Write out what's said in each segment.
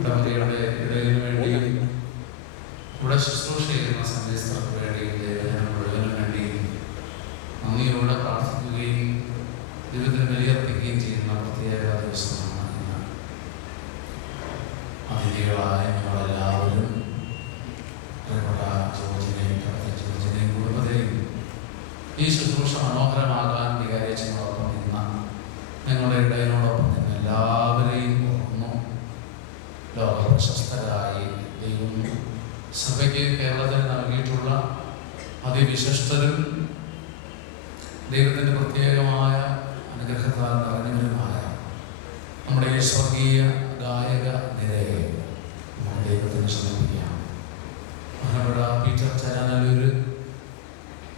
ഉടമ്പടിയുടെ ഇടയിനു വേണ്ടിയും ഇവിടെ ശുശ്രൂഷ ചെയ്യുന്ന സമയസ്ഥർക്ക് വേണ്ടിയും ദൈവജനം മുഴുവനും വേണ്ടിയും നന്ദിയോടെ പ്രാർത്ഥിക്കുകയും ദൈവത്തിന് ബലിയർപ്പിക്കുകയും ചെയ്യുന്ന പ്രത്യേക ദിവസമാണ് ഇന്ന്. അതിഥികളായ ഞങ്ങളെല്ലാവരും ജോർജിനെയും ജോർജിനെയും കുടുംബത്തെയും ഈ ശുശ്രൂഷ മനോഹരമാകാൻ വികാരിച്ചതോടൊപ്പം നിന്ന ഞങ്ങളുടെ ഇടയനോടൊപ്പം നിന്ന് എല്ലാവരെയും ഓർക്കുന്നു. ലോക പ്രശസ്തരായി ദൈവം സഭയ്ക്ക് കേരളത്തിൽ നൽകിയിട്ടുള്ള അതിവിശിഷ്ടരും ദൈവത്തിൻ്റെ പ്രത്യേകമായ അനുഗ്രഹത്താൽ നിറഞ്ഞവരുമായ നമ്മുടെ ഈ സ്വർഗീയ ഗായക നിരയെ നമ്മുടെ ദൈവത്തിന് സമർപ്പിക്കാം. ബഹുമാനപ്പെട്ട പീറ്റർ ചരാനല്ലൂർ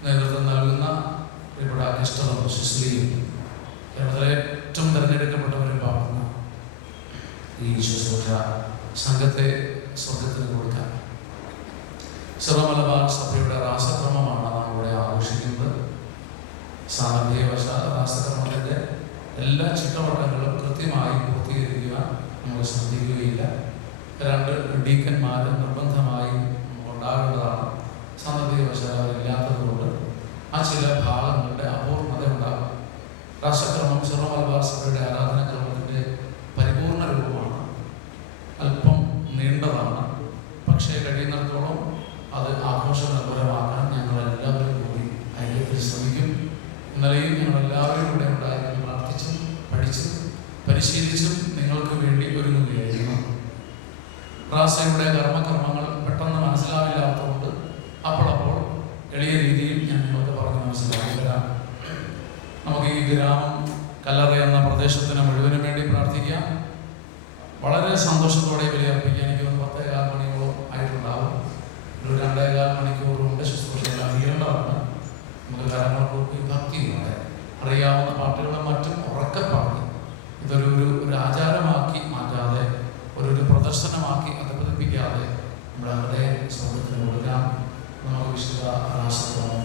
നേതൃത്വം നൽകുന്ന ഇവിടെ അഗസ്റ്ററും സിസ്ലിയും കേരളത്തിലെ ഏറ്റവും തിരഞ്ഞെടുക്കപ്പെട്ടവരും പാടുന്ന ഈ ശുശ്രൂഷ സംഘത്തെ സ്വർഗത്തിന് കൊടുക്കാൻ സിറോ മലബാർ സഭയുടെ രാസക്രമമാണ് നാം ഇവിടെ ആഘോഷിക്കുന്നത്. സാമ്പത്തികവശാൽ രാസക്രമത്തിൻ്റെ എല്ലാ ചിട്ടവട്ടങ്ങളും കൃത്യമായി പൂർത്തീകരിക്കുവാൻ നമ്മൾ ശ്രദ്ധിക്കുകയില്ല. 2 ഡീക്കന്മാർ നിർബന്ധമായി ഉണ്ടാകേണ്ടതാണ്. സാമ്പത്തികവശാൽ അവരില്ലാത്തതുകൊണ്ട് ആ ചില ഭാഗങ്ങളുടെ അപൂർണത ഉണ്ടാകും. രാസക്രമം സിറോ മലബാർ സഭയുടെ ആരാധനാക്രമത്തിൻ്റെ പരിപൂർണ രൂപമാണ്. അല്പം നീണ്ടതാണ്. പക്ഷേ കഴിയുന്നിടത്തോളം അത് ആഘോഷനിർഭരമാക്കാൻ ഞങ്ങളെല്ലാവരും കൂടി ഐക്യത്തിൽ ശ്രമിക്കും. ഇന്നലെയും ഞങ്ങളെല്ലാവരും കൂടെ ഉണ്ടായിരുന്നു. പ്രാർത്ഥിച്ചും പഠിച്ചും പരിശീലിച്ചും നിങ്ങൾക്ക് വേണ്ടി ഒരുങ്ങുകയായിരുന്നു. റാസയുടെ കർമ്മങ്ങൾ പെട്ടെന്ന് മനസ്സിലാവില്ലാത്തതുകൊണ്ട് അപ്പോൾ എളിയ രീതിയിൽ ഞാൻ നിങ്ങൾക്ക് പറഞ്ഞ് മനസ്സിലാക്കി തരാം. നമുക്ക് ഈ ഗ്രാമം കല്ലറ എന്ന പ്രദേശത്തിന് മുഴുവനും വേണ്ടി പ്രാർത്ഥിക്കാം. വളരെ സന്തോഷത്തോടെ ബലിയർപ്പിക്കാൻ എനിക്ക് 10-15 മണിയോളം ആയിട്ടുണ്ടാവും. ഒരു 2-15 മണിക്കൂർ കൊണ്ട് ശുശ്രൂഷയെല്ലാം തീരേണ്ടതാണ്. നമുക്ക് കാര്യങ്ങൾക്ക് ഭക്തിയുണ്ട്. അറിയാവുന്ന പാട്ടുകളും മറ്റും ഉറക്കെ പാടി ഇതൊരു ആചാരമാക്കി മാറ്റാതെ ഒരു പ്രദർശനമാക്കി അത് പതിപ്പിക്കാതെ നമ്മുടെ ഹൃദയം സ്വർഗത്തിന് കൊടുക്കാം. നമുക്ക് വിശുദ്ധ രാസക്രമം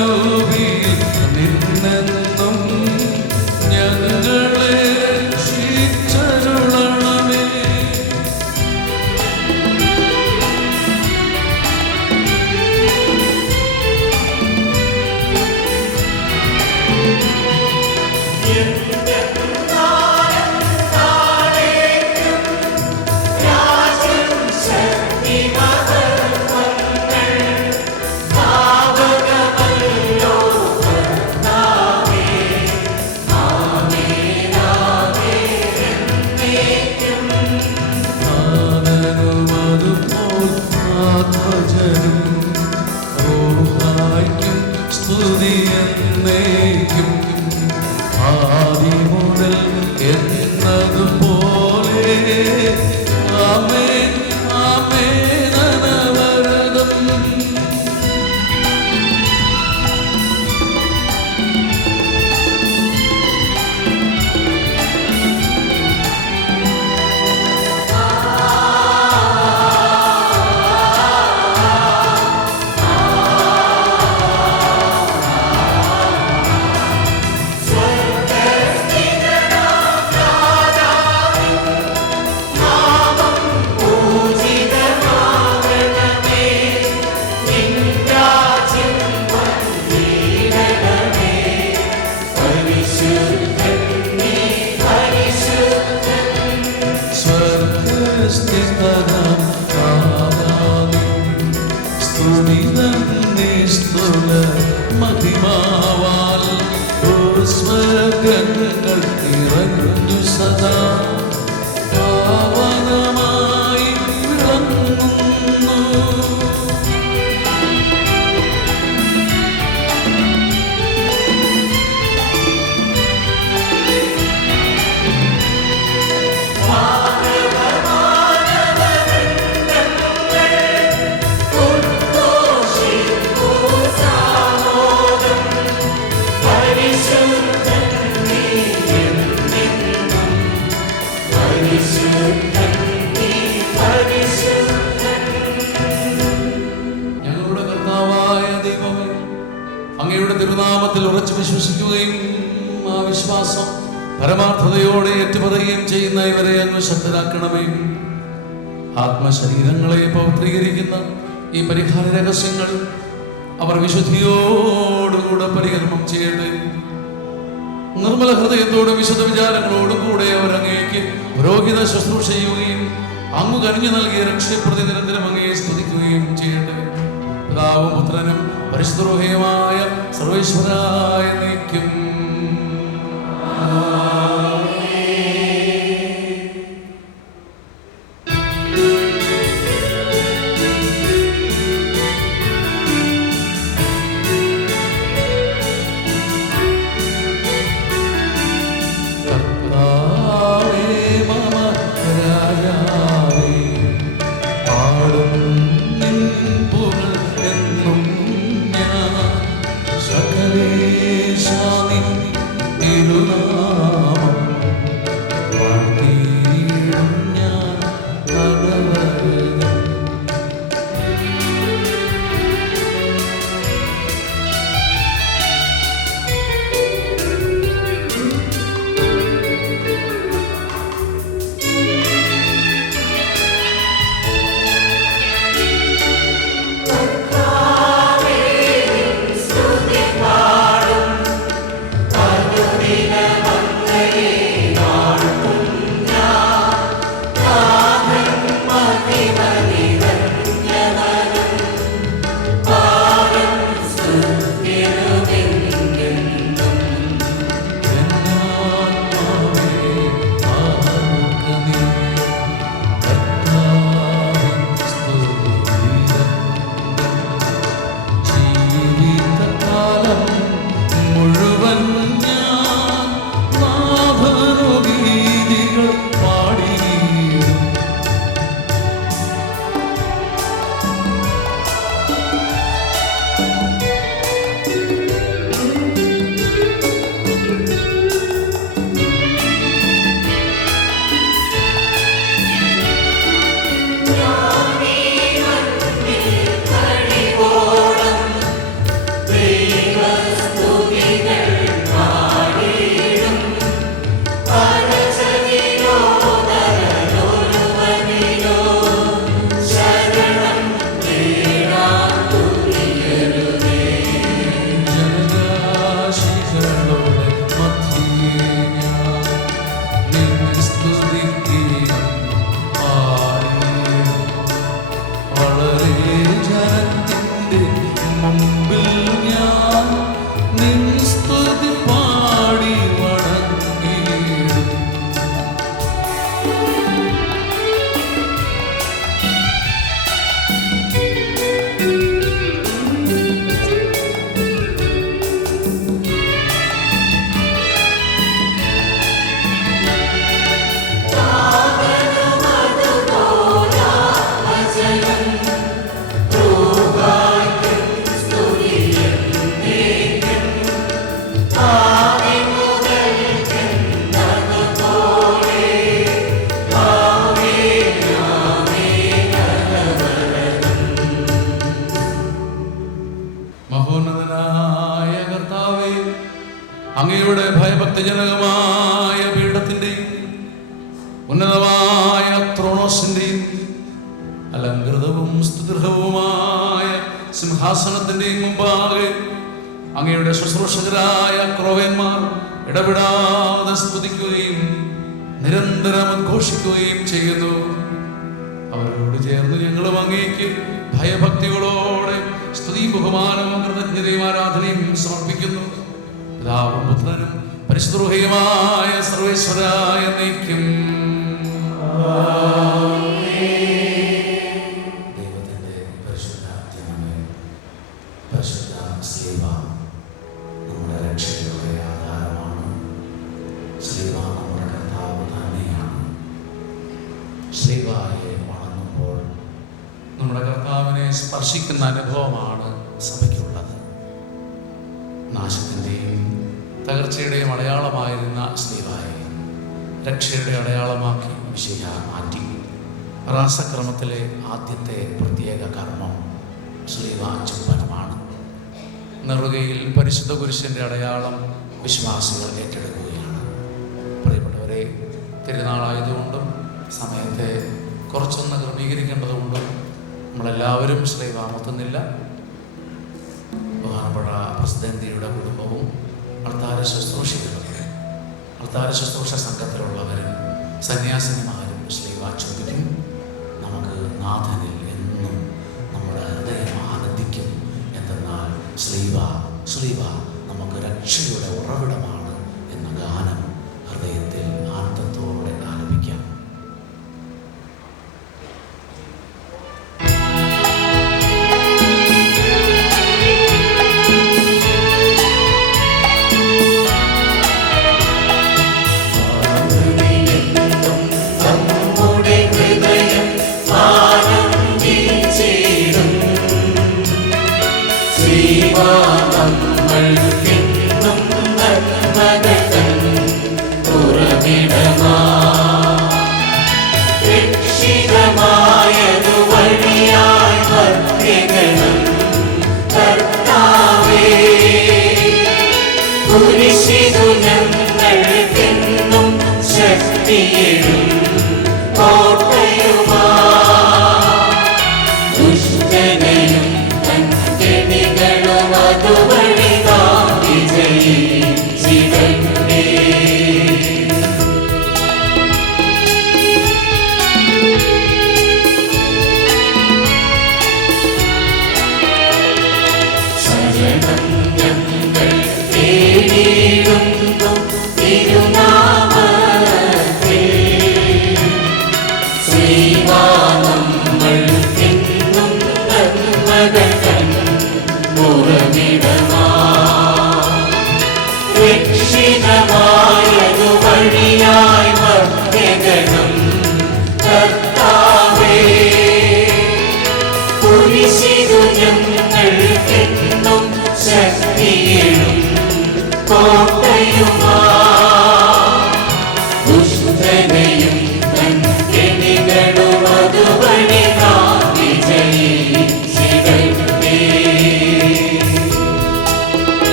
കരൂപിയിൽ നിന്നെന്നും ഞങ്ങളെ രക്ഷിച്ചരുളണമേ. മഹിമാവാൽ സ്വർഗ്ഗങ്ങൾ നിറഞ്ഞു സദാ പാവനമായി വിളങ്ങുന്നു. ഞങ്ങളുടെ കർത്താവായ ദൈവമേ, അങ്ങയുടെ തിരുനാമത്തിൽ ഉറച്ചു വിശ്വസിക്കുകയും ആ വിശ്വാസം പരമാർത്ഥതയോടെ ഏറ്റുപറയുകയും ചെയ്യുന്ന ഇവരെ അങ്ങ് ശക്തരാക്കണമേ. ആത്മശരീരങ്ങളെ പവിത്രീകരിക്കുന്ന ഈ പരിഹാര രഹസ്യങ്ങൾ അവർ വിശുദ്ധിയോടുകൂടെ പരികർമ്മം ചെയ്യട്ടെ. നിർമ്മല ഹൃദയത്തോടും വിശുദ്ധ വിചാരങ്ങളോടും കൂടെ അവർ അങ്ങേക്ക് പുരോഹിത ശുശ്രൂഷ ചെയ്യുകയും അങ്ങ് കനിഞ്ഞു നൽകിയ രക്ഷപ്രതി നിരന്തരം അങ്ങയെ സ്തുതിക്കുകയും ചെയ്യട്ടെ. പിതാവും പുത്രനും പരിശുദ്ധ റൂഹയുമായ സർവേശ്വരായ നീക്കും. അങ്ങയുടെ ഭയഭക്തിജനകമായ പീഠത്തിന്റെയും ഉന്നതമായ ത്രോണോസിന്റെയും അലങ്കൃതവും സ്തുതിർഹവുമായ സിംഹാസനത്തിന്റെയും മുമ്പാകെ അങ്ങയുടെ ശുശ്രൂഷകരായ ക്രോവേന്മാർ ഇടപെടാതെ സ്തുതിക്കുകയും നിരന്തരം ഉദ്ഘോഷിക്കുകയും ചെയ്യുന്നു. അവരോട് ചേർന്ന് ഞങ്ങളും അങ്ങേക്ക് ഭയഭക്തികളോടെ സ്തുതിയും ബഹുമാനവും കൃതജ്ഞതയും ആരാധനയും സമർപ്പിക്കുന്നു. പിതാവും പുത്രനും പരിശുദ്ധ റൂഹയുമായ സർവേശ്വരായ എന്നേക്കും. ദൈവത്തിന്റെ പരിശുദ്ധ ജനമേ, പരിശുദ്ധ സ്ലീബ നമ്മുടെ രക്ഷയുടെ ആധാരമാണ്. സ്ലീബ നമ്മുടെ കർത്താവ് തന്നെയാണ്. സ്ലീബയെ വണങ്ങുമ്പോൾ നമ്മുടെ കർത്താവിനെ സ്പർശിക്കുന്ന അനുഭവമാണ് സഭയ്ക്കുള്ളത്. നാശത്തിൻ്റെയും തകർച്ചയുടെയും അടയാളമായിരുന്ന സ്ലീബയെ രക്ഷയുടെ അടയാളമാക്കി മിശിഹ മാറ്റി. റാസക്രമത്തിലെ ആദ്യത്തെ പ്രത്യേക കർമ്മം സ്ലീബ ചുംബനമാണ്. നെറുകയിൽ പരിശുദ്ധ കുരിശിൻ്റെ അടയാളം വിശ്വാസികൾ ഏറ്റെടുക്കുകയാണ്. പ്രിയപ്പെട്ടവരെ, തിരുനാളായതുകൊണ്ടും സമയത്തെ കുറച്ചൊന്ന് ക്രമീകരിക്കേണ്ടതുകൊണ്ടും നമ്മളെല്ലാവരും സ്ലീബ മുത്തുന്നില്ല. ബഹുമാനപ്പെട്ട പ്രസിദ്ധന്തിയുടെ കുടുംബവും അൾത്താര ശുശ്രൂഷിക്കുന്നവരും അൾത്താര ശുശ്രൂഷ സംഘത്തിലുള്ളവരും സന്യാസിനിമാരും സ്ലീബ ചുംബിക്കും. നമുക്ക് നാഥനിൽ എന്നും നമ്മുടെ ഹൃദയം ആനന്ദിക്കും. എന്തെന്നാൽ സ്ലീബ നമുക്ക് രക്ഷയുടെ ഉറവിടമാണ് എന്ന ഗാനം ഹൃദയത്തിൽ ആനന്ദത്തോടെ ആലപിക്കാം.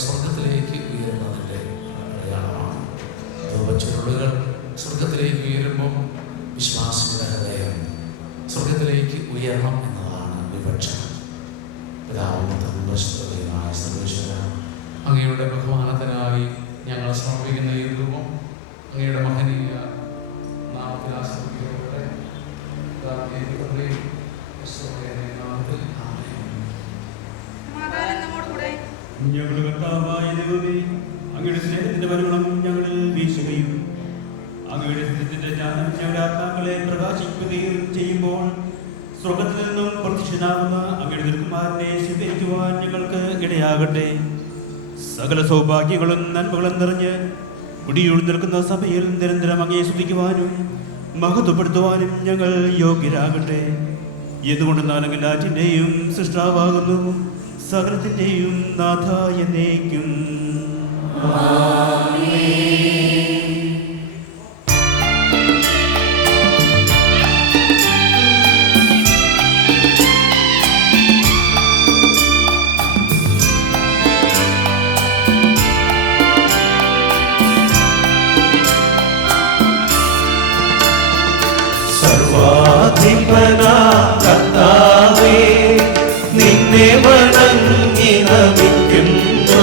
സ്വർഗത്തിലേക്ക് ഉയരുന്നതിൻ്റെ അടയാളമാണ്. ധൂപച്ചുരുളുകൾ സ്വർഗത്തിലേക്ക് ഉയരുമ്പോൾ വിശ്വാസിയുടെ ഹൃദയം സ്വർഗത്തിലേക്ക് ഉയരണം എന്നതാണ് വിവക്ഷണം. പിതാവും പുത്രനുമായ സർവേശ്വര, അങ്ങയുടെ ബഹുമാനത്തിനായി ഞങ്ങൾ സമർപ്പിക്കുന്ന ഈ രൂപം അങ്ങയുടെ മഹനീയ നാമത്തിൽ ആശ്രയിക്കട്ടെ. ഞങ്ങളുടെ കർത്താവായ ദൈവമേ, അങ്ങയുടെ സ്നേഹത്തിന്റെ പരിമളം ഞങ്ങളിൽ വീശുകയും അങ്ങയുടെ സ്നേഹത്തിന്റെ ജ്ഞാനം ഞങ്ങളുടെ ആത്മാക്കളെ പ്രകാശിക്കുകയും ചെയ്യുമ്പോൾ സ്വർഗത്തിൽ നിന്നും പ്രത്യക്ഷനാകുന്ന അങ്ങയുടെ തിരുക്കുമാരനെ സ്വീകരിക്കുവാൻ ഞങ്ങൾക്ക് ഇടയാകട്ടെ. സകല സൗഭാഗ്യങ്ങളും നന്മകളും നിറഞ്ഞ് കുടിയൊഴി നിൽക്കുന്ന സഭയിൽ നിരന്തരം അങ്ങയെ സ്തുതിക്കുവാനും മഹത്വപ്പെടുത്തുവാനും ഞങ്ങൾ യോഗ്യരാകട്ടെ. എന്തുകൊണ്ടെന്നാൽ അങ്ങ് എല്ലാറ്റിൻ്റെയും സൃഷ്ടാവാകുന്നു, സകലത്തിൻ്റെയും നാഥ എന്നേക്കും. കർത്താവേ, നിന്നെ വണങ്ങി നമിക്കുന്നു.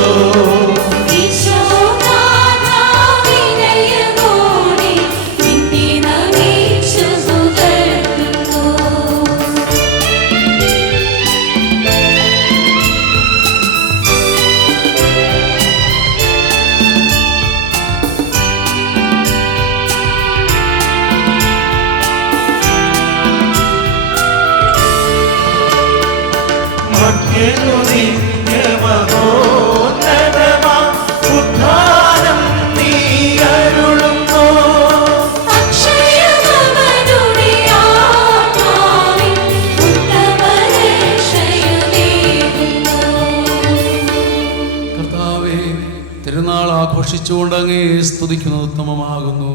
തിരുനാൾ ആഘോഷിച്ചുകൊണ്ട് അങ്ങയെ സ്തുതിക്കുന്നത് ഉത്തമമാകുന്നു.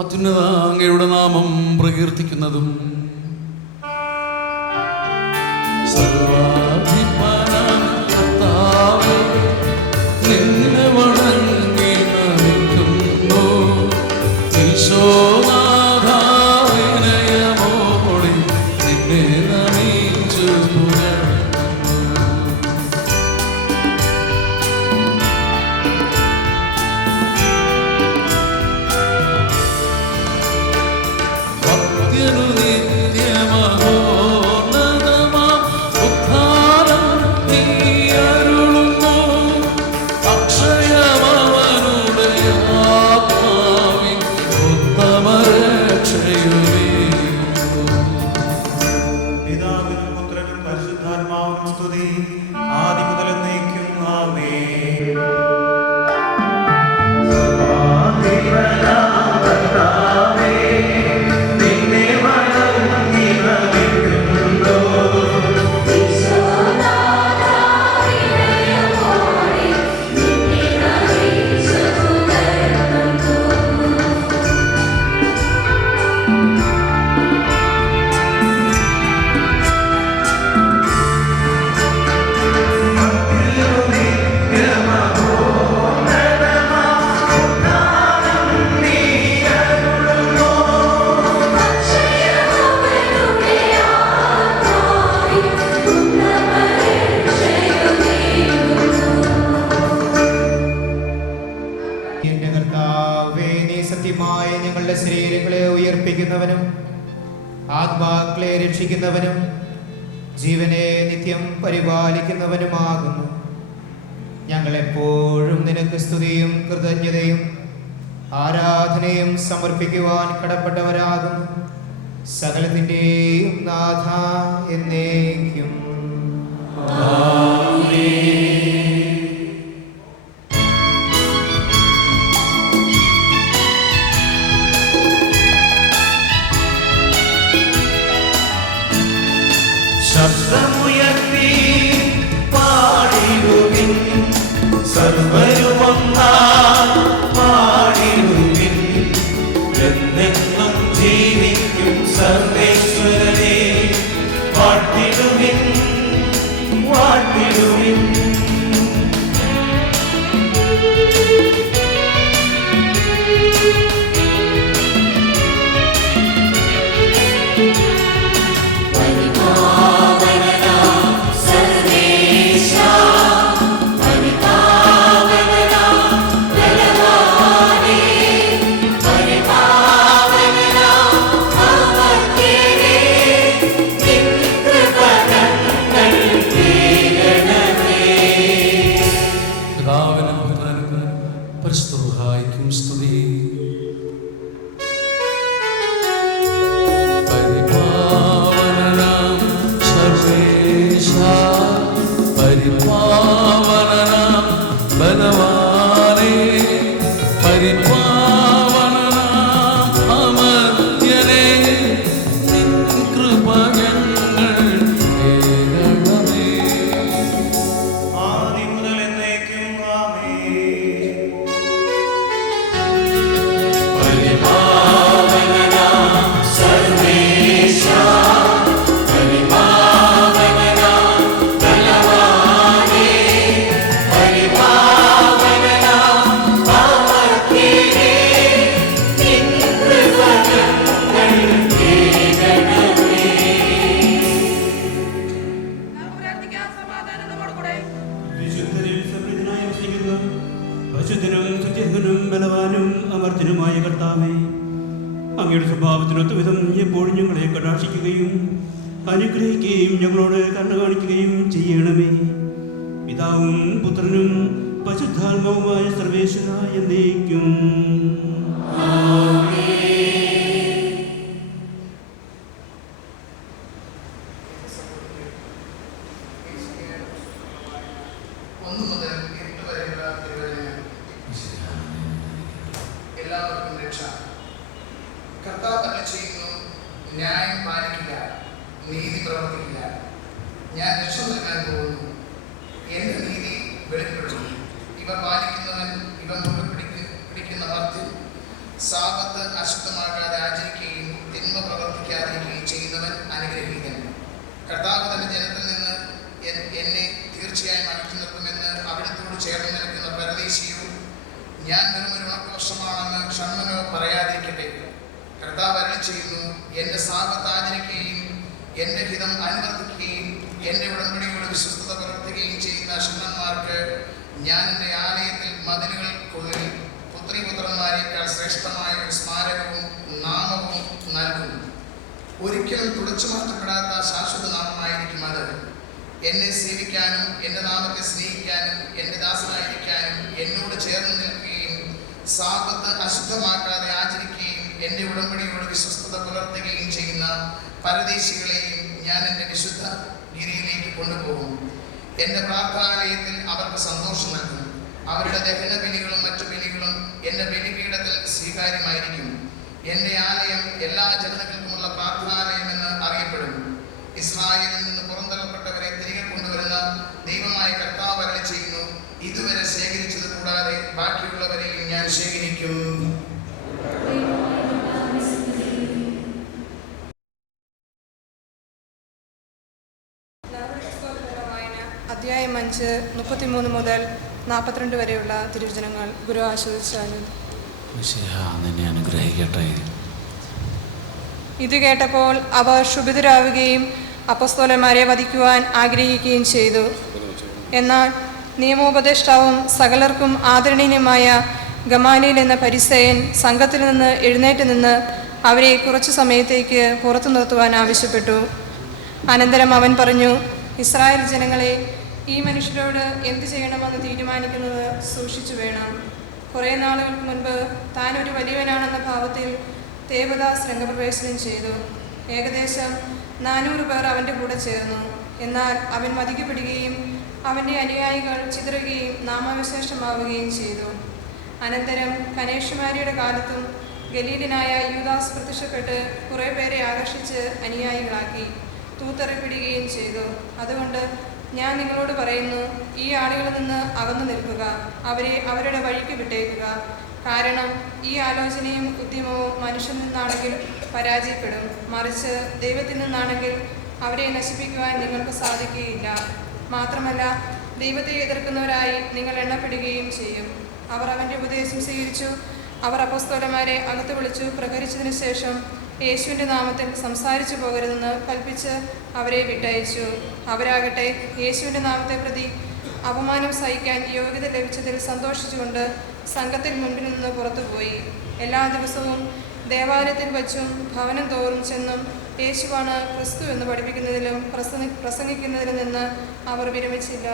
അത്യുന്നത അങ്ങയുടെ നാമം പ്രകീർത്തിക്കുന്നതും നിന്നെ വണങ്ങി നമിക്കുന്നു. ഈശോനാഥാവിനയമോടെ നിന്നെ നമിച്ചു ഭക്തിയനു നിത്യമഹോ ഞങ്ങളുടെ ശരീരങ്ങളെ ഉയർപ്പിക്കുന്നവനും ആത്മാക്കളെ രക്ഷിക്കുന്നവനും ജീവനെ നിത്യം പരിപാലിക്കുന്നവനുമാകുന്നു. ഞങ്ങളെപ്പോഴും നിനക്ക് സ്തുതിയും കൃതജ്ഞതയും ആരാധനയും സമർപ്പിക്കുവാൻ കടപ്പെട്ടവരാകുന്നു. സകലത്തിൻ്റെയും നാഥ എന്നേക്കും. ശബ്ദമുയർത്തി പാടിടുവിൻ, സർവരുമൊന്നായി പാടിടുവിൻ. എന്നെന്നും ജീവിക്കും സർവേശ്വരനെ വാഴ്ത്തിടുവിൻ, വാഴ്ത്തിടുവിൻ. ബലവാനേ പരിപാവനനാം അമർത്യനേ നിൻ കൃപ ഞങ്ങൾ കേൾക്കണമേ. ആദ്യം മുതൽ എന്നേക്കും ആമേൻ. പരിപാവനനാം സർവേശാ, പരിപാവനനാം ബലവാനേ, പരിപാവനനാം അമർത്യനേ നിൻ കൃപ ഞങ്ങൾ കേൾക്കണമേ. വിശുദ്ധരിൽ സമൃദ്ധനായി വസിക്കുന്ന പരിശുദ്ധനും സുത്യനും ബലവാനും അമർത്യനുമായ കർത്താവേ, അങ്ങയുടെ സ്വഭാവത്തിനൊത്ത വിധം എപ്പോഴും ഞങ്ങളെ കടാക്ഷിക്കുകയും അനുഗ്രഹിക്കുകയും ഞങ്ങളോട് കണ്ണു കാണിക്കുകയും ചെയ്യണമേ. പിതാവും പുത്രനും പരിശുദ്ധാത്മാവുമായ സർവേശ്വരായ എന്നേക്കും. ഒന്ന് മുതൽ 8 വരെയുള്ള തിരുവചനം. എല്ലാവർക്കും രക്ഷ. കർത്താവ് അരുളിച്ചെയ്യുന്നു, ന്യായം പാലിക്കുക, നീതി പ്രവർത്തിക്കുക. ഞാൻ രക്ഷ നൽകാൻ പോകുന്നു, എന്റെ നീതി വെളിപ്പെടും. ഇവ പാലിക്കുന്നവൻ ഇവ പിടിക്കുന്ന മർത്യൻ. സാപത്ത് അശുദ്ധമാക്കാതെ ആചരിക്കുകയും തിന്മ പ്രവർത്തിക്കാതിരിക്കുകയും ചെയ്യുന്നവൻ അനുഗ്രഹീതൻ. കർത്താവ് തന്റെ ജനത്തിൽ നിന്ന് എന്നെ തീർച്ചയായും അകറ്റി നിർത്തുമെന്ന് അവിടത്തോട് ചേർന്ന് നിൽക്കുന്ന പരദേശിയോ ഞാൻ വെറുമൊരു ഉണക്കവർഷമാണെന്ന് ഷണ്മനോ പറയാതിരിക്കട്ടെ. കർത്താവ് അരുളിച്ചെയ്യുന്നു, എന്റെ സാപത്ത് ആചരിക്കുകയും എന്റെ ഹിതം അനുവർത്തിക്കുകയും എന്റെ ഉടമ്പടിയോട് വിശ്വസ്തത പുലർത്തുകയും ചെയ്യുന്ന ഷണ്മന്മാർക്ക് ഞാൻ എൻ്റെ ആലയത്തിൽ മതിലുകൾക്കുള്ളിൽ പുത്രീപുത്രന്മാരെക്കാൾ ശ്രേഷ്ഠമായ ഒരു സ്മാരകവും നാമവും നൽകും. ഒരിക്കലും തുടച്ചു മാറ്റപ്പെടാത്ത ശാശ്വത നാമമായിരിക്കും അത്. എന്നെ സേവിക്കാനും എൻ്റെ നാമത്തെ സ്നേഹിക്കാനും എൻ്റെ ദാസനായിരിക്കാനും എന്നോട് ചേർന്ന് നിൽക്കുകയും സാപത്ത് അശുദ്ധമാക്കാതെ ആചരിക്കുകയും എൻ്റെ ഉടമ്പടിയോട് വിശ്വസ്തത പുലർത്തുകയും ചെയ്യുന്ന പരദേശികളെയും ഞാൻ എൻ്റെ വിശുദ്ധ ഗിരിയിലേക്ക് കൊണ്ടുപോകും. എൻ്റെ പ്രാർത്ഥനാലയത്തിൽ അവർക്ക് സന്തോഷം നൽകും. അവരുടെ ദഹന ബലികളും മറ്റു ബലികളും എൻ്റെ ബലിപീഠത്തിൽ സ്വീകാര്യമായിരിക്കും. എൻ്റെ ആലയം എല്ലാ ജനതകൾക്കുമുള്ള പ്രാർത്ഥനാലയമെന്ന് അറിയപ്പെടും. ഇസ്രായേലിൽ നിന്ന് പുറന്തള്ളപ്പെട്ടവരെ തിരികെ കൊണ്ടുവരുന്ന ദൈവമായ കർത്താവ് അരുളിച്ചെയ്യുന്നു, ഇതുവരെ ശേഖരിച്ചത് കൂടാതെ ബാക്കിയുള്ളവരെയും ഞാൻ ശേഖരിക്കും. അധ്യായം 5 33 മുതൽ 42 വരെയുള്ള തിരുവചനങ്ങൾ ഗുരു ആശീർവദിച്ചാലും. നിന്നെ അനുഗ്രഹിക്കട്ടെ. ഇത് കേട്ടപ്പോൾ അവർ ക്ഷുഭിതരാവുകയും അപ്പസ്തോലന്മാരെ വധിക്കുവാൻ ആഗ്രഹിക്കുകയും ചെയ്തു. എന്നാൽ നിയമോപദേഷ്ടാവും സകലർക്കും ആദരണീയനുമായ ഗമാലിയേൽ എന്ന പരിസയൻ സംഘത്തിൽ നിന്ന് എഴുന്നേറ്റ് നിന്ന് അവരെ കുറച്ചു സമയത്തേക്ക് പുറത്തു നിർത്തുവാൻ ആവശ്യപ്പെട്ടു. അനന്തരം അവൻ പറഞ്ഞു, ഇസ്രായേൽ ജനങ്ങളെ, ഈ മനുഷ്യരോട് എന്ത് ചെയ്യണമെന്ന് തീരുമാനിക്കുന്നത് സൂക്ഷിച്ചു വേണം. കുറേ നാളുകൾക്ക് മുൻപ് താൻ ഒരു വലിയവനാണെന്ന ഭാവത്തിൽ ദേവദാസ് രംഗപ്രവേശനം ചെയ്തു. ഏകദേശം 400 പേർ അവൻ്റെ കൂടെ ചേർന്നു. എന്നാൽ അവൻ വധിക്കപ്പെടുകയും അവൻ്റെ അനുയായികൾ ചിതറുകയും നാമാവശേഷമാവുകയും ചെയ്തു. അനന്തരം കനേഷുമാരിയുടെ കാലത്തും ഗലീലിനായ യൂദാസ് പ്രത്യക്ഷപ്പെട്ട് കുറേ പേരെ ആകർഷിച്ച് അനുയായികളാക്കി തൂത്തെറിപ്പിടുകയും ചെയ്തു. അതുകൊണ്ട് ഞാൻ നിങ്ങളോട് പറയുന്നു, ഈ ആളുകളിൽ നിന്ന് അകന്നു നിൽക്കുക, അവരെ അവരുടെ വഴിക്ക് വിട്ടേക്കുക. കാരണം ഈ ആലോചനയും ഉദ്യമവും മനുഷ്യനിൽ നിന്നാണെങ്കിൽ പരാജയപ്പെടും, മറിച്ച് ദൈവത്തിൽ നിന്നാണെങ്കിൽ അവരെ നശിപ്പിക്കുവാൻ നിങ്ങൾക്ക് സാധിക്കുകയില്ല. മാത്രമല്ല, ദൈവത്തെ എതിർക്കുന്നവരായി നിങ്ങൾ എണ്ണപ്പെടുകയും ചെയ്യും. അവർ അവൻ്റെ ഉപദേശം സ്വീകരിച്ചു. അവർ അപ്പോസ്തലന്മാരെ അകത്ത് വിളിച്ചു പ്രഹരിച്ചതിനു ശേഷം യേശുവിൻ്റെ നാമത്തിൽ സംസാരിച്ചു പോകരുതെന്ന് കൽപ്പിച്ച് അവരെ വിട്ടയച്ചു. അവരാകട്ടെ യേശുവിൻ്റെ നാമത്തെ പ്രതി അപമാനം സഹിക്കാൻ യോഗ്യത ലഭിച്ചതിൽ സന്തോഷിച്ചുകൊണ്ട് സംഘത്തിൽ മുൻപിൽ നിന്ന് പുറത്തുപോയി. എല്ലാ ദിവസവും ദേവാലയത്തിൽ വച്ചും ഭവനം തോറും ചെന്നും യേശുവാണ് ക്രിസ്തു എന്ന് പഠിപ്പിക്കുന്നതിലും പ്രസംഗിക്കുന്നതിലും നിന്ന് അവർ വിരമിച്ചില്ല.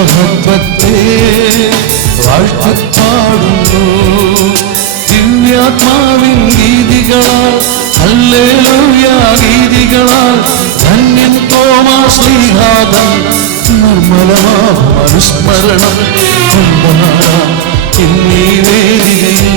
മഹത്വത്തെ വാഴ്ത്തിപ്പാടുന്നു. ദിവ്യാത്മാവിൻ ഗീതികളാൽ ഹല്ലേലൂയ ഗീതികളാൽ ധന്യൻ തോമാശ്ലീഹാദൻ നിർമ്മലമാം അനുസ്മരണം കൊണ്ടാടാം ഇന്നീ വേദികയിൽ.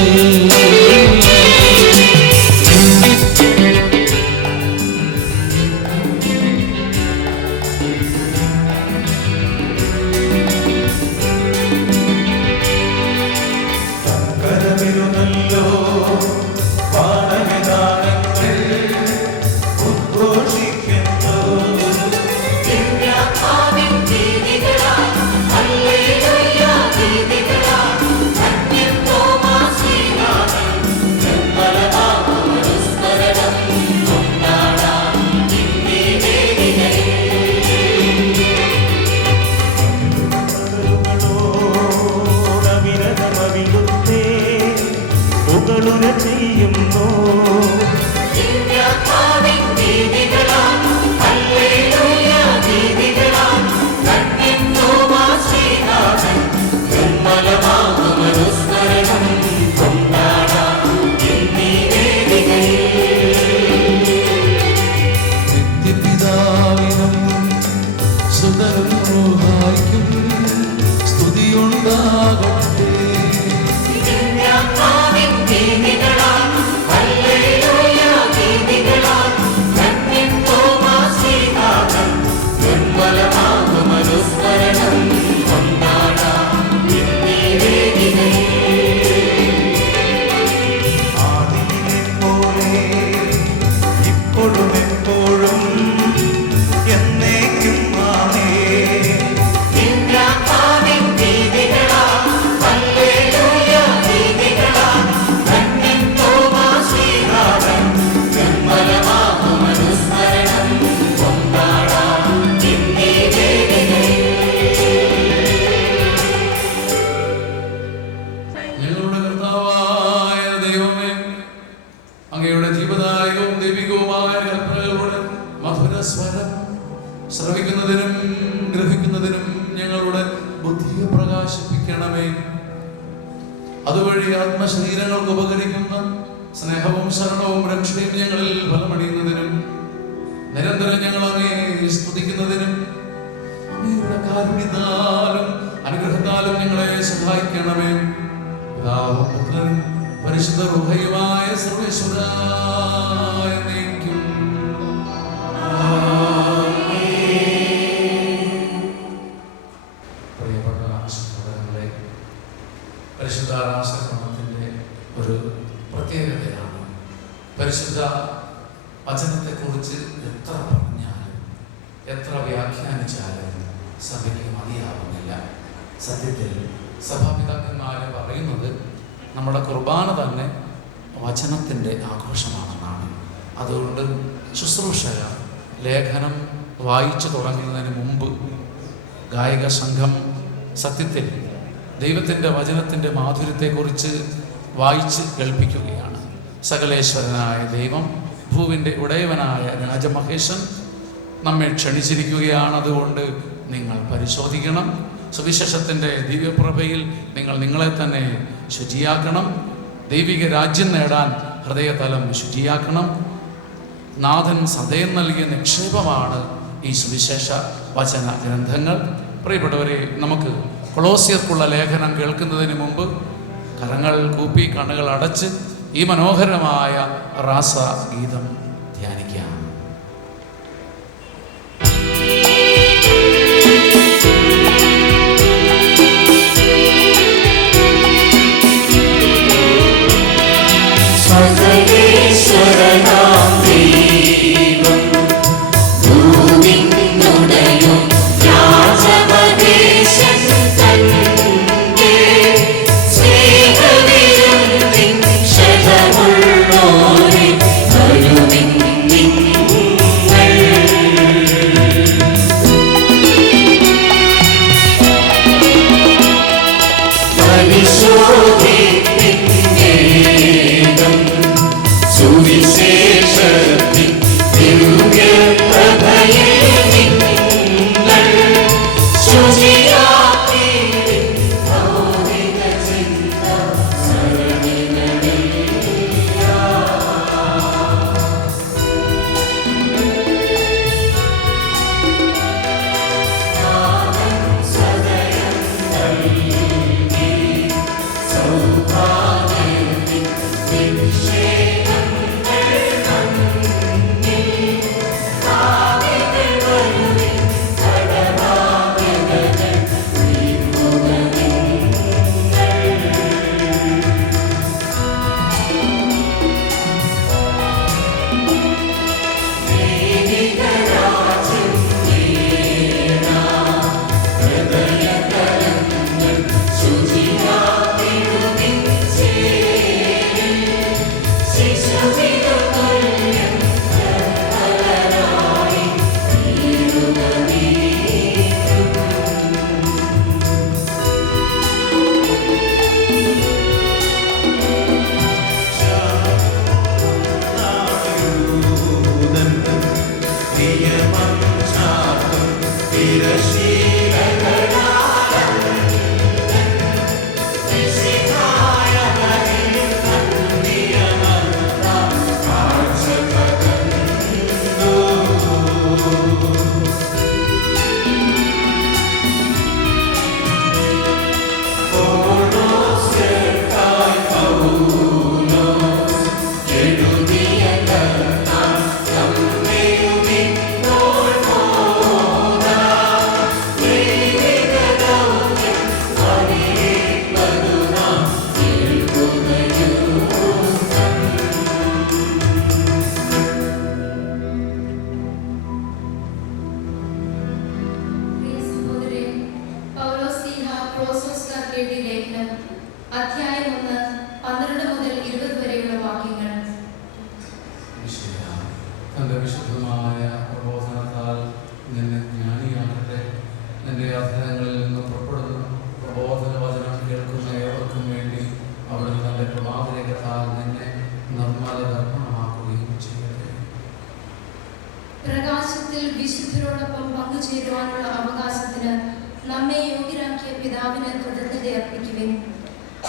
അതുവഴി ആത്മശരീരങ്ങൾക്ക് ഉപകരിക്കുന്ന സ്നേഹവും ശരണവും രക്ഷയും ഞങ്ങളിൽ ഫലമണിയുന്നതിനും നിരന്തരം ഞങ്ങൾ അങ്ങയെ സ്തുതിക്കുന്നതിനും അങ്ങയുടെ കാരുണ്യത്താലും അനുഗ്രഹത്താലും ഞങ്ങളെ സഹായിക്കണമേ. പിതാവും പുത്രനും പരിശുദ്ധ റൂഹയുമായ സർവേശ്വരായ എന്നേക്കും. പ്രിയപ്പെട്ട സഹോദരങ്ങളെ, പരിശുദ്ധ ആരാധനാക്രമത്തിന്റെ ഒരു പ്രത്യേകതയാണ് പരിശുദ്ധ വചനത്തെക്കുറിച്ച് എത്ര പറഞ്ഞാലും എത്ര വ്യാഖ്യാനിച്ചാലും സഭയ്ക്ക് മതിയാവുന്നില്ല. സത്യത്തിൽ സഭാപിതാക്കന്മാരെ പറയുന്നത് നമ്മുടെ കുർബാന തന്നെ വചനത്തിൻ്റെ ആഘോഷമാണെന്നാണ്. അതുകൊണ്ട് ശുശ്രൂഷക ലേഖനം വായിച്ചു തുടങ്ങുന്നതിന് മുമ്പ് ഗായക സംഘം സത്യത്തിൽ ദൈവത്തിൻ്റെ വചനത്തിൻ്റെ മാധുര്യത്തെക്കുറിച്ച് വായിച്ച് കേൾപ്പിക്കുകയാണ്. സകലേശ്വരനായ ദൈവം, ഭൂവിൻ്റെ ഉടയവനായ രാജമഹേശൻ നമ്മെ ക്ഷണിച്ചിരിക്കുകയാണ്. അതുകൊണ്ട് നിങ്ങൾ പരിശോധിക്കണം. സുവിശേഷത്തിൻ്റെ ദിവ്യപ്രഭയിൽ നിങ്ങൾ നിങ്ങളെ തന്നെ ശുചിയാക്കണം. ദൈവിക രാജ്യം നേടാൻ ഹൃദയതലം ശുചിയാക്കണം. നാഥൻ സദയം നൽകിയ നിക്ഷേപമാണ് ഈ സുവിശേഷ വചന ഗ്രന്ഥങ്ങൾ. പ്രിയപ്പെട്ടവരെ, നമുക്ക് കൊളോസ്യർക്കുള്ള ലേഖനം കേൾക്കുന്നതിന് മുമ്പ് കരങ്ങൾ കൂപ്പി കണ്ണുകൾ അടച്ച് ഈ മനോഹരമായ റാസ ഗീതം ധ്യാനിക്കാം. സർവേശ്വരനാം ദൈവം, ഭൂവിനുടയും രാജമഹേശൻ തന്റെ സ്നേഹവിരുന്നിൻ ക്ഷതമുള്ളോരെ കരുണ തൻ്റെ വിശുദ്ധമായ പ്രബോധനത്താൽ നിന്നെ ജ്ഞാനിയാകട്ടെ. നിന്റെ അധ്യായങ്ങളിൽ നിന്ന് പുറപ്പെടുന്ന പ്രബോധന വചനം കേൾക്കുന്ന ഏവർക്കും വേണ്ടി അവിടുന്ന് തൻ്റെ പ്രഭാതരേഖത്താൽ നിന്നെ നിർമ്മലതർപ്പണമാക്കുകയും ചെയ്യട്ടെ. പ്രകാശത്തിൽ വിശുദ്ധരോടൊപ്പം പങ്കുചേരുവാനുള്ള അവകാശത്തിന് നമ്മെ യോഗ്യരാക്കിയ പിതാവിന് കൃതജ്ഞത അർപ്പിക്കുവിൻ.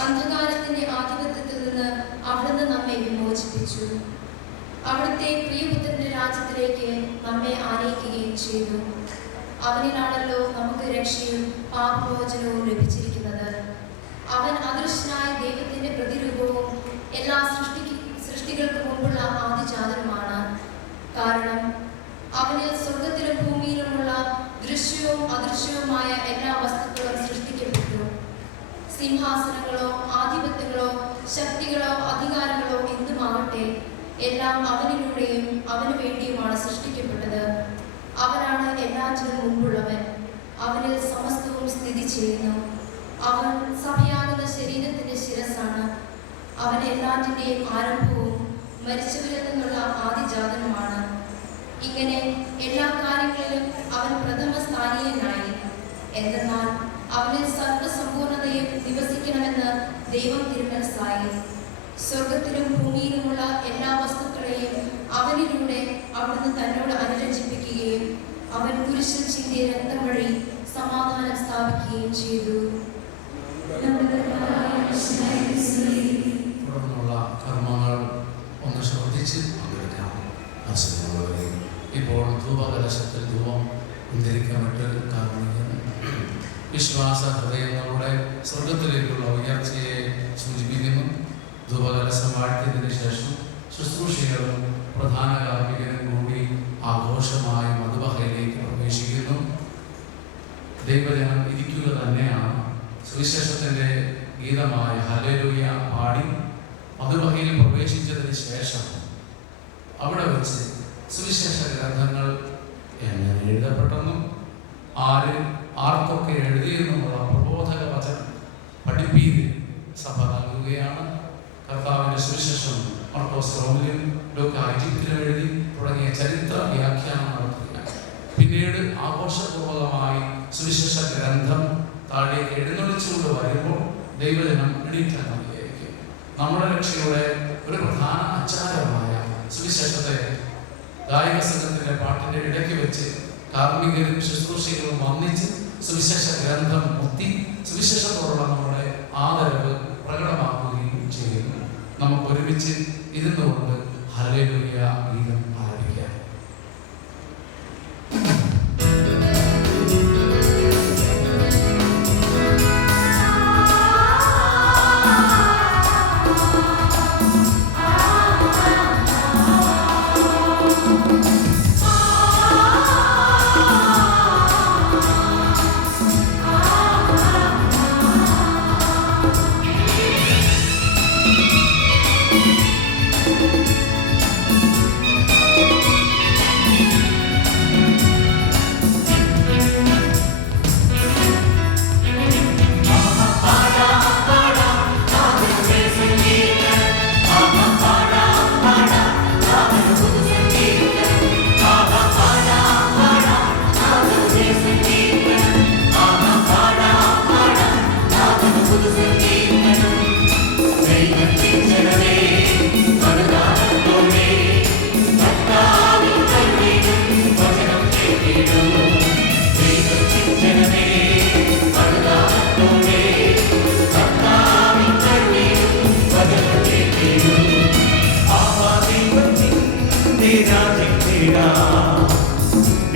അന്ധകാരത്തിന്റെ ആധിപത്യത്തിൽ നിന്ന് അവിടുന്ന് നമ്മെ വിമോചിപ്പിച്ചു. അവിടുത്തെ പ്രിയപുത്രന്റെ രാജ്യത്തിലേക്ക് നമ്മെ ആനയിക്കുകയും ചെയ്തു. അവനിലാണല്ലോ നമുക്ക് രക്ഷയും പാപമോചനവും ലഭിച്ചിരിക്കുന്നത്. അവൻ അദൃശ്യനായ ദൈവത്തിന്റെ പ്രതിരൂപവും എല്ലാ സൃഷ്ടികൾക്ക് മുമ്പുള്ള ആദിജാതനുമാണ്. കാരണം അവനിൽ സ്വർഗത്തിലും ഭൂമിയിലുമുള്ള ദൃശ്യവും അദൃശ്യവുമായ എല്ലാ വസ്തുക്കളും സൃഷ്ടിക്കപ്പെട്ടു. സിംഹാസനങ്ങളോ ആധിപത്യങ്ങളോ ശക്തികളോ അധികാരങ്ങളോ എന്തുമാകട്ടെ, എല്ലാം അവനിലൂടെയും അവന് വേണ്ടിയുമാണ് സൃഷ്ടിക്കപ്പെട്ടത്. അവനാണ് എല്ലാറ്റിനും മുമ്പുള്ളവൻ. അവനിൽ സമസ്തവും സ്ഥിതി ചെയ്യുന്നു. അവൻ സഭയാകുന്ന ശരീരത്തിന്റെ ശിരസ്സാണ്. അവൻ എല്ലാറ്റിൻ്റെയും ആരംഭവും മരിച്ചവരിൽ നിന്നുള്ള ആദിജാതനുമാണ്. ഇങ്ങനെ എല്ലാ കാര്യങ്ങളിലും അവൻ പ്രഥമ സ്ഥാനീയനായി. എന്തെന്നാൽ അവനിൽ സർവ്വസമ്പൂർണതയും നിവസിക്കണമെന്ന് ദൈവം തിരുമനസ്സായി. സ്വർഗത്തിലും ഭൂമിയിലുമുള്ള എല്ലാ വസ്തുക്കളെയും അവനിലൂടെ അവിടുന്ന് തന്നോട് അനുരഞ്ജിപ്പിക്കുകയും അവൻ കുരിശിൽ ചിന്തിയ രക്തം വഴി സമാധാനം സ്ഥാപിക്കുകയും ചെയ്തു. തുടർന്നുള്ള കർമ്മങ്ങൾ ഒന്ന് ശ്രദ്ധിച്ച് പങ്കെടുക്കാം. ഇപ്പോൾ ധൂപകലശത്തിൽ ധൂപം ഉദ്ധരിക്കപ്പെട്ട് കാർമ്മികൻ വിശ്വാസ ഹൃദയങ്ങളുടെ സ്വർഗത്തിലേക്കുള്ള ഉയർച്ചയെ സൂചിപ്പിക്കുന്നു. ധൂപകലശം വാഴ്ത്തിയതിനു ശേഷം ശുശ്രൂഷികളും പ്രധാന കാർമ്മികനും കൂടി ആഘോഷമായി മധുബഹയിലേക്ക് പ്രവേശിക്കുന്നു. ദൈവജനം ഇരിക്കുക തന്നെയാണ്. സുവിശേഷത്തിൻ്റെ ഗീതമായ ഹല്ലേലൂയ പാടി മധുബഹയിൽ പ്രവേശിച്ചതിന് ശേഷം അവിടെ വെച്ച് സുവിശേഷ ഗ്രന്ഥങ്ങൾ എങ്ങനെ എഴുതപ്പെട്ടെന്നും ആർക്കൊക്കെ എഴുതിയെന്നുമുള്ള പ്രബോധക വചനം പഠിപ്പീര് സഭ നൽകുകയാണ്. കർത്താവിൻ്റെ സുവിശേഷം മർക്കോസ് റോമിലും ലൂക്കാ ഈജിപ്തിലും എഴുതി തുടങ്ങിയ ചരിത്ര വ്യാഖ്യാനം നടത്തുകയാണ്. പിന്നീട് ആഘോഷപൂർവകമായി സുവിശേഷ ഗ്രന്ഥം താഴേക്ക് എഴുന്നള്ളിച്ചുകൊണ്ട് വരുമ്പോൾ ദൈവജനം എണീറ്റാൻ മതിയായിരിക്കും. നമ്മുടെ രക്ഷയുടെ ഒരു പ്രധാന ആചാരമായ സുവിശേഷത്തെ ഗായക സംഘത്തിന്റെ പാട്ടിന്റെ ഇടയ്ക്ക് വെച്ച് കാർമ്മികരും ശുശ്രൂഷകളും വന്നിച്ച് സുവിശേഷ ഗ്രന്ഥം മുത്തി സുവിശേഷത്തോടുള്ള നമ്മുടെ ആദരവ് പ്രകടമാക്കുകയും ചെയ്യുന്നു. നമുക്ക് ഒരുമിച്ച് ഇരുന്നുകൊണ്ട് ഹല്ലേലൂയ ഗീതം ആലപിക്കാം. ും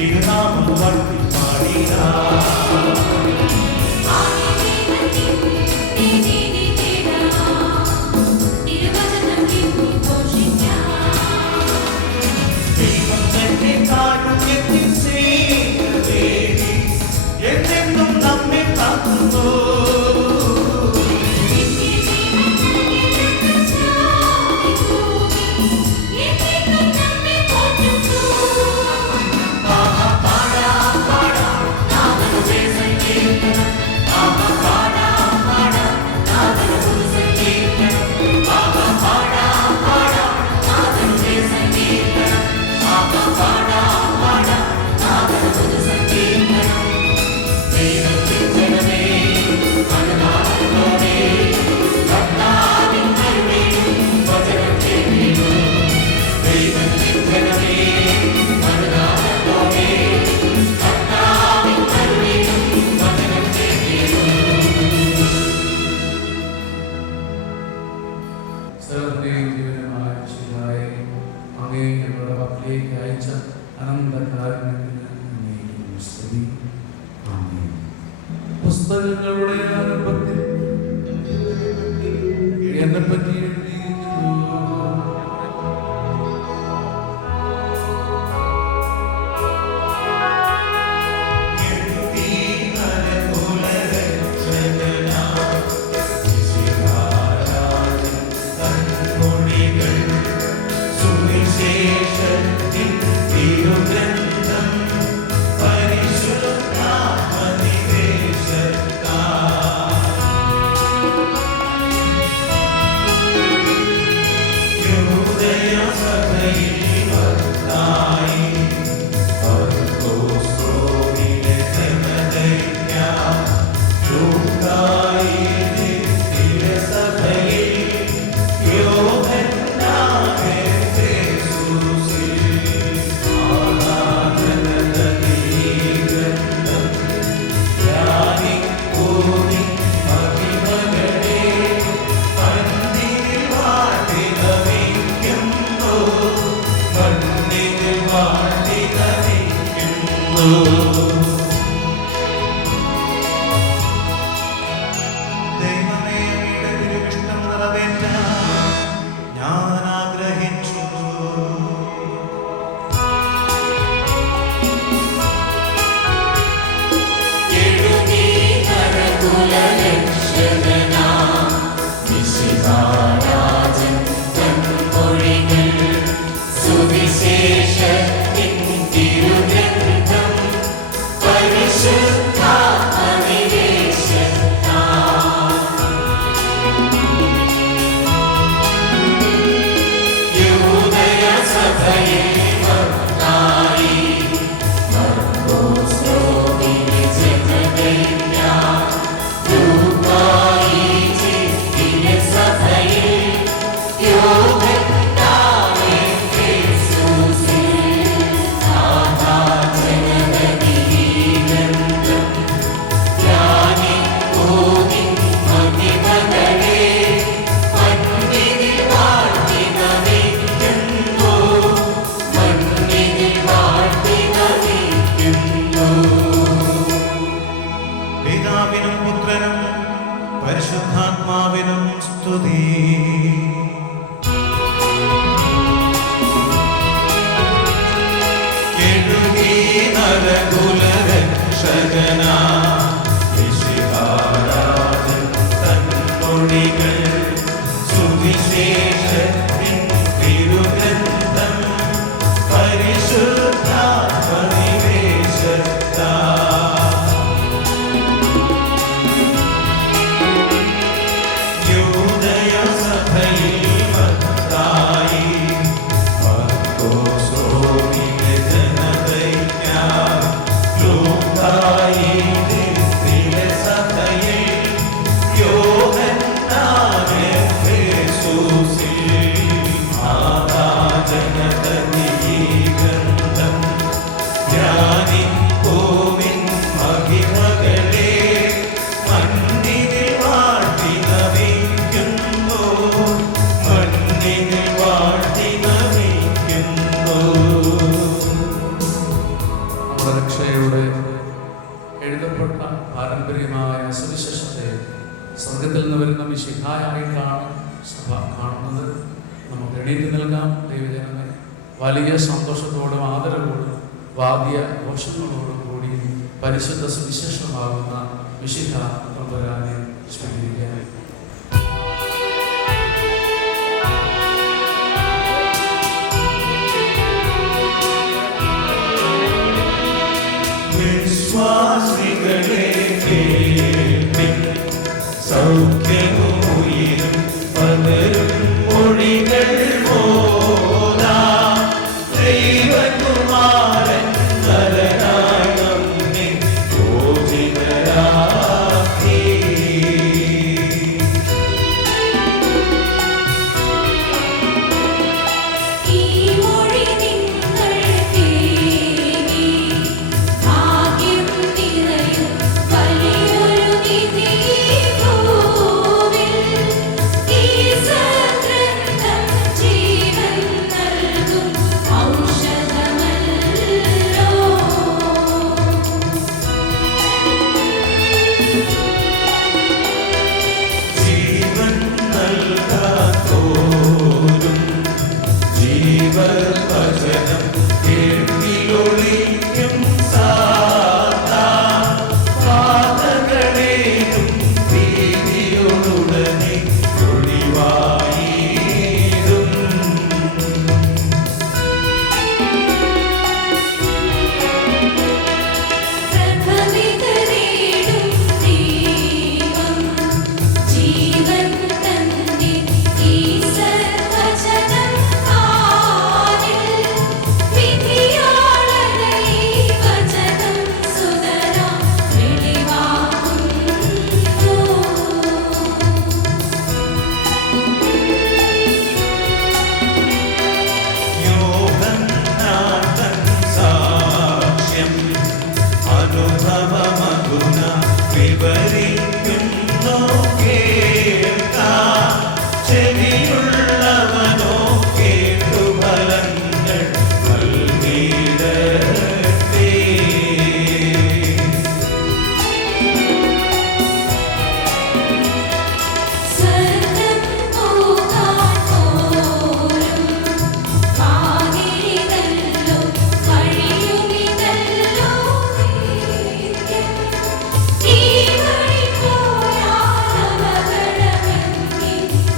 തിരുനാമം വാഴ്ത്തി പാടിടാം. ദൈവം തന്നെ കാരുണ്യത്തിൽ സ്നേഹവേദി എന്നെന്നും നമ്മെ കാക്കുന്നു. സർവ്വത്തെയും ജീവനുമായ ശിവായ അങ്ങേ ഞങ്ങളുടെ പക്കലേക്ക് അയച്ച അനന്തകാരുണ്യത്തിന് അങ്ങേക്കും സ്തുതി. ആമേൻ. പുസ്തകങ്ങളുടെ ആരംഭത്തിൽ എന്നെപ്പറ്റി എഴുതിയിരിക്കുന്നു. സുവിശേഷത്തിൻ തിരുഗ്രന്ഥം പരിശുദ്ധാത്മനിവേശത്താൽ നമ്മുടെ രക്ഷയുടെ എഴുതപ്പെട്ട പാരമ്പര്യമായ സുവിശേഷത്തെ സ്വർഗത്തിൽ നിന്ന് വരുന്ന മിശിഹായായിട്ടാണ് സഭ കാണുന്നത്. നമുക്ക് എണീറ്റ് നൽകാം. ദൈവജനമേ, വലിയ സന്തോഷത്തോടും ആദരവോടും വാദ്യ ഘോഷങ്ങളോടും കൂടി പരിശുദ്ധ സുവിശേഷമാകുന്ന മിശിഹ തമ്പുരാനെ സ്വീകരിക്കാൻ. വിശ്വാസികളെ കേൾപ്പിൻ, സൗഖ്യമുയിരും പകരും മൊഴികൾ പോലാം. ദൈവകുമാരൻ നരനായി നമ്മെ മോചിതരാക്കി. ഈ മൊഴി നിങ്ങൾ കേൾവി, ഭാഗ്യം നിറയും വലിയൊരു നിധി ഭൂവിൽ. ഈ സഗ്രന്ഥം ജീവൻ നൽകും ഔഷധമല്ലോ. ജീവൻ നൽകാത്തോരും ജീവവചനം കേൾവിലൊളിക്കും സാത്താൻ. പാതകളേതും ഭീതിയോടുടനെ ഒളിവായിടും. പ്രഭവിതരേടും ദൈവം ജീവൻ തന്റെ ഈ സർവ്വജനം കാണിൽ. വിധിയാളനെ ഈ വചനം സുതരാം വെളിവാക്കുന്നു. യോഹന്നാൻ തൻ സാക്ഷ്യം അനുഭവമധുന വിവരിക്കുന്നു കേൾക്കാം. ചെവിയുള്ളവനോ കേട്ടു ഫലങ്ങൾ നൽകിയിടട്ടെ. സ്വർഗ്ഗം പോകാത്തോരും ആകിരിതല്ലോ വഴിയുമിതല്ലോ നിത്യം. ഈ വഴി പോയാൽ അപകടമന്യേ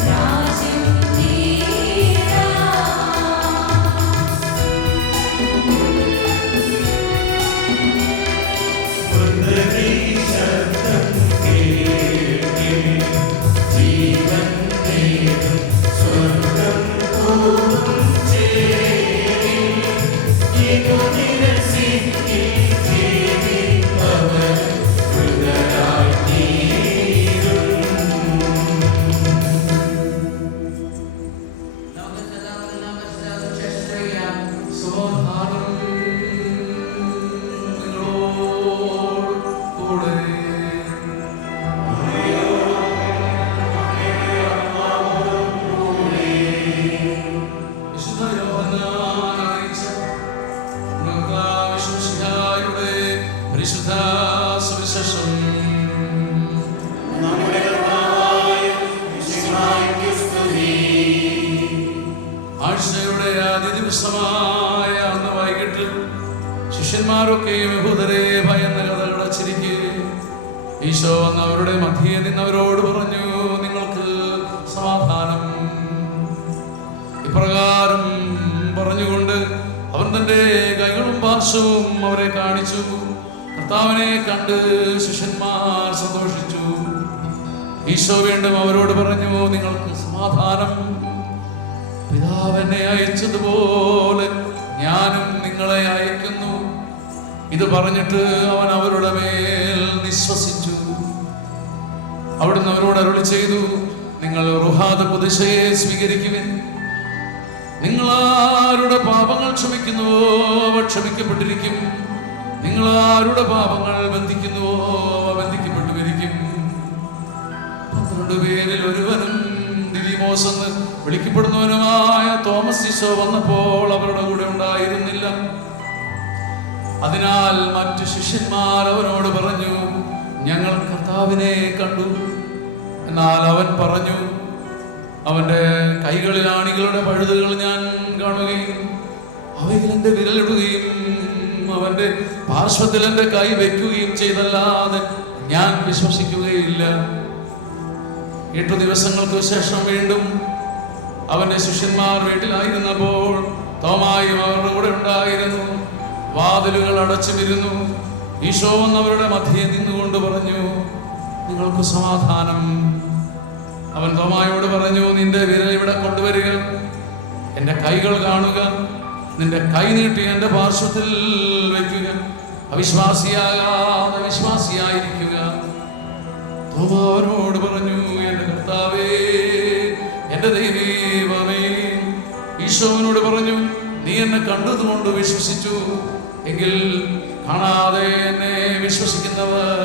രാജ്യം നേടാം. മൃദുലീ ശബ്ദം കേൾക്കെ ജീവൻ നേടും സ്വർഗ്ഗം പോകും ചേരിൽ. ഇതു നിരസിക്കിൽ ജീവിപ്പവർ മൃതരായി തീരും. സമാധാനം നിങ്ങളോട് കൂടെ. വിശുദ്ധ യോഹന്നാൻ അറിയിച്ച മിശിഹായുടെ പരിശുദ്ധ സുവിശേഷം. നമ്മുടെ കർത്താവായ മിശിഹായ്ക്ക് സ്തുതി. ആഴ്ചയുടെ ആദ്യ ദിവസമായ അന്ന് വൈകിട്ട് ശിഷ്യന്മാരൊക്കെയും യഹൂദരെ ഭയന്ന് കഥകളടച്ചിരിക്കെ ഈശോ വന്ന് അവരുടെ മധ്യേ നിന്നവരോട് പറഞ്ഞു, നിങ്ങൾക്ക് സമാധാനം. ഇപ്രകാരം പറഞ്ഞുകൊണ്ട് അവൻ തന്റെ കൈകളും പാർശ്വവും അവരെ കാണിച്ചു. കർത്താവിനെ കണ്ട് ശിഷ്യന്മാർ സന്തോഷിച്ചു. ഈശോ വീണ്ടും അവരോട് പറഞ്ഞു, നിങ്ങൾക്ക് സമാധാനം. പിതാവ് എന്നെ അയച്ചതുപോലെ ഞാനും നിങ്ങളെ അയക്കുന്നു. ഇത് പറഞ്ഞിട്ട് അവൻ അവരുടെ മേൽ നിശ്വസിച്ചു. അവിടുന്ന് അവരോട് അരുളി ചെയ്തു, നിങ്ങൾ റുഹാദ ഖുദ്സയെ സ്വീകരിക്കുവിൻ. നിങ്ങൾ ആരുടെ പാപങ്ങൾ ക്ഷമിക്കുന്നുവോ അവ ക്ഷമിക്കപ്പെട്ടിരിക്കും. നിങ്ങൾ ആരുടെ പാപങ്ങൾ ബന്ധിക്കുന്നുവോ അവ ബന്ധിക്കപ്പെട്ടുമിരിക്കും. 12 പേരിൽ ഒരുവനും ദിദിമോസ് എന്ന് വിളിക്കപ്പെടുന്നവനുമായ തോമസ് ഈശോ വന്നപ്പോൾ അവരുടെ കൂടെ ഉണ്ടായിരുന്നില്ല. അതിനാൽ മറ്റു ശിഷ്യന്മാർ അവനോട് പറഞ്ഞു, ഞങ്ങൾ കർത്താവിനെ കണ്ടു. എന്നാൽ അവൻ പറഞ്ഞു, അവന്റെ കൈകളിൽ ആണികളുടെ പഴുതുകൾ ഞാൻ കാണുകയും അവയിൽ എൻ്റെ വിരലിടുകയും അവന്റെ പാർശ്വത്തിൽ എൻ്റെ കൈ വയ്ക്കുകയും ചെയ്തല്ലാതെ ഞാൻ വിശ്വസിക്കുകയില്ല. 8 ദിവസങ്ങൾക്ക് ശേഷം വീണ്ടും അവന്റെ ശിഷ്യന്മാർ വീട്ടിലായിരുന്നപ്പോൾ തോമായും അവരുടെ കൂടെ ഉണ്ടായിരുന്നു. വാതിലുകൾ അടച്ചുമിരുന്നു. ഈശോ അവരുടെ മധ്യേ നിന്നുകൊണ്ട് പറഞ്ഞു, നിങ്ങൾക്ക് സമാധാനം. അവൻ തോമായോട് പറഞ്ഞു, നിന്റെ വിരൽ ഇവിടെ കൊണ്ടുവരിക, എൻ്റെ കൈകൾ കാണുക, നിന്റെ കൈ നീട്ടി എൻ്റെ പാർശ്വത്തിൽ വയ്ക്കുക, അവിശ്വാസിയാകാതെ വിശ്വാസിയായിരിക്കുക. തോമ അവനോട് പറഞ്ഞു, എൻ്റെ കർത്താവേ, എൻ്റെ ദൈവമേ. ഈശോവനോട് പറഞ്ഞു, നീ എന്നെ കണ്ടതുകൊണ്ട് വിശ്വസിച്ചു, എങ്കിൽ കാണാതെ എന്നെ വിശ്വസിക്കുന്നവർ